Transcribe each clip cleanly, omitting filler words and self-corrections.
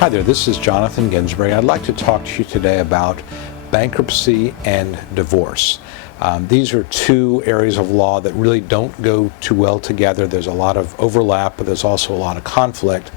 Hi there, this is Jonathan Ginsberg. I'd like to talk to you today about bankruptcy and divorce. These are two areas of law that really don't go too well together. There's a lot of overlap, but there's also a lot of conflict.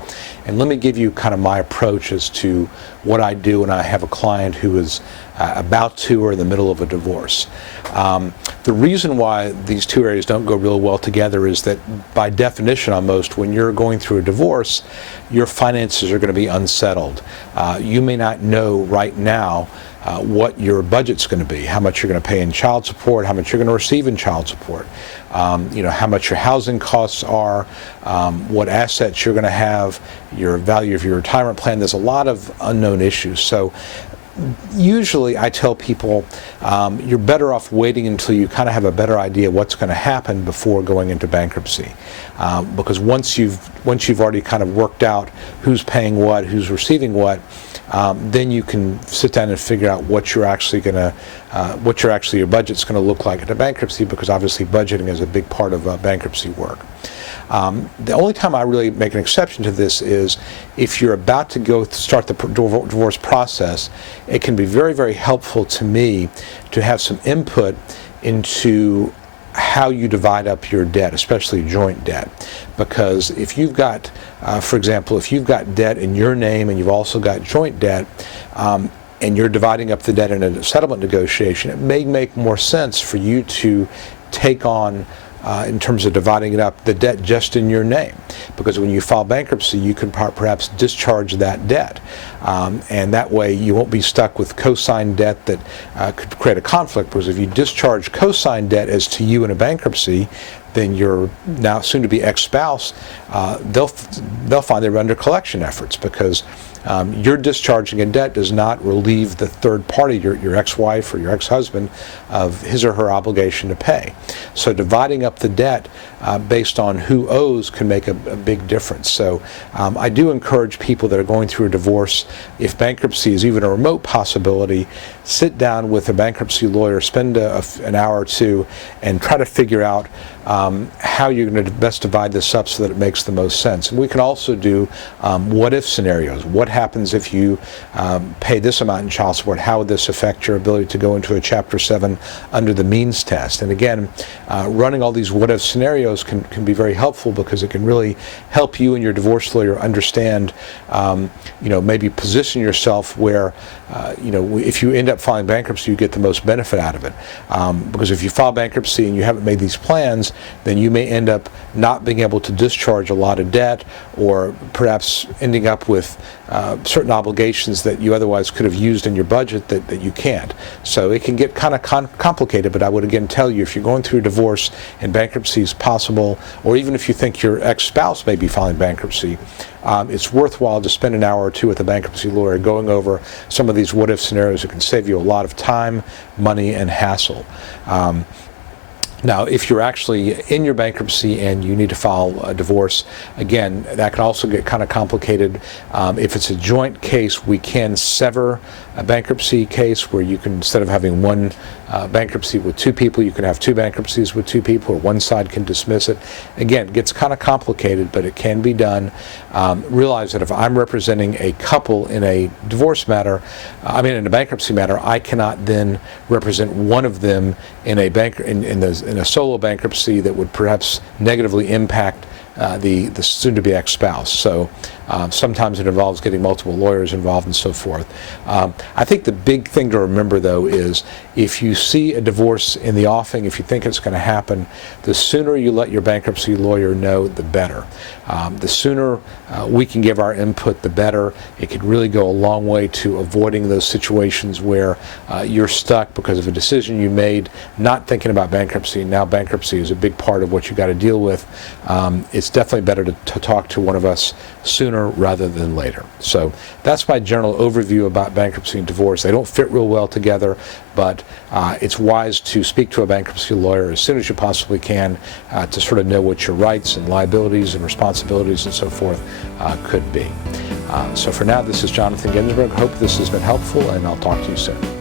And let me give you kind of my approach as to what I do when I have a client who is about to or in the middle of a divorce. The reason why these two areas don't go real well together is that by definition almost, when you're going through a divorce, your finances are going to be unsettled. You may not know right now what your budget's going to be, how much you're going to pay in child support, how much you're going to receive in child support, how much your housing costs are, what assets you're going to have, your value of your retirement plan. There's a lot of unknown issues. So usually I tell people you're better off waiting until you kind of have a better idea what's going to happen before going into bankruptcy, because once you've already kind of worked out who's paying what, who's receiving what, then you can sit down and figure out what you're actually going to, your budget's going to look like into bankruptcy, because obviously budgeting is a big part of bankruptcy work. The only time I really make an exception to this is if you're about to start the divorce process. It can be very, very helpful to me to have some input into how you divide up your debt, especially joint debt. Because if you've got, for example, if you've got debt in your name and you've also got joint debt, and you're dividing up the debt in a settlement negotiation, it may make more sense for you to take on, in terms of dividing it up, the debt just in your name. Because when you file bankruptcy, you can perhaps discharge that debt. And that way you won't be stuck with co-signed debt that could create a conflict, because if you discharge co-signed debt as to you in a bankruptcy, then your now soon-to-be ex-spouse, they'll find they're under collection efforts, because your discharging a debt does not relieve the third party, your ex-wife or your ex-husband, of his or her obligation to pay. So dividing up the debt based on who owes can make a big difference. So I do encourage people that are going through a divorce, if bankruptcy is even a remote possibility, sit down with a bankruptcy lawyer, spend an hour or two, and try to figure out how you're going to best divide this up so that it makes the most sense. And we can also do what-if scenarios. What happens if you pay this amount in child support? How would this affect your ability to go into a Chapter 7 under the means test? And again, running all these what-if scenarios can be very helpful, because it can really help you and your divorce lawyer understand, maybe position yourself where, if you end up filing bankruptcy, you get the most benefit out of it. Because if you file bankruptcy and you haven't made these plans, then you may end up not being able to discharge a lot of debt, or perhaps ending up with certain obligations that you otherwise could have used in your budget that you can't. So it can get kind of complicated, but I would again tell you, if you're going through a divorce and bankruptcy is possible, or even if you think your ex-spouse may be filing bankruptcy, it's worthwhile to spend an hour or two with a bankruptcy lawyer going over some of these what-if scenarios that can save you a lot of time, money, and hassle. Now, if you're actually in your bankruptcy and you need to file a divorce, again, that can also get kind of complicated. If it's a joint case, we can sever a bankruptcy case where you can, instead of having one bankruptcy with two people, you can have two bankruptcies with two people, or one side can dismiss it. Again, it gets kind of complicated, but it can be done. Realize that if I'm representing a couple in a divorce matter, in a bankruptcy matter, I cannot then represent one of them in a solo bankruptcy that would perhaps negatively impact the soon-to-be ex-spouse. So sometimes it involves getting multiple lawyers involved and so forth. I think the big thing to remember, though, is if you see a divorce in the offing, if you think it's going to happen, the sooner you let your bankruptcy lawyer know, the better. The sooner we can give our input, the better. It could really go a long way to avoiding those situations where you're stuck because of a decision you made, not thinking about bankruptcy. Now bankruptcy is a big part of what you got to deal with. It's definitely better to talk to one of us sooner rather than later. So that's my general overview about bankruptcy and divorce. They don't fit real well together, but it's wise to speak to a bankruptcy lawyer as soon as you possibly can to sort of know what your rights and liabilities and responsibilities and so forth could be. So for now, this is Jonathan Ginsberg. Hope this has been helpful, and I'll talk to you soon.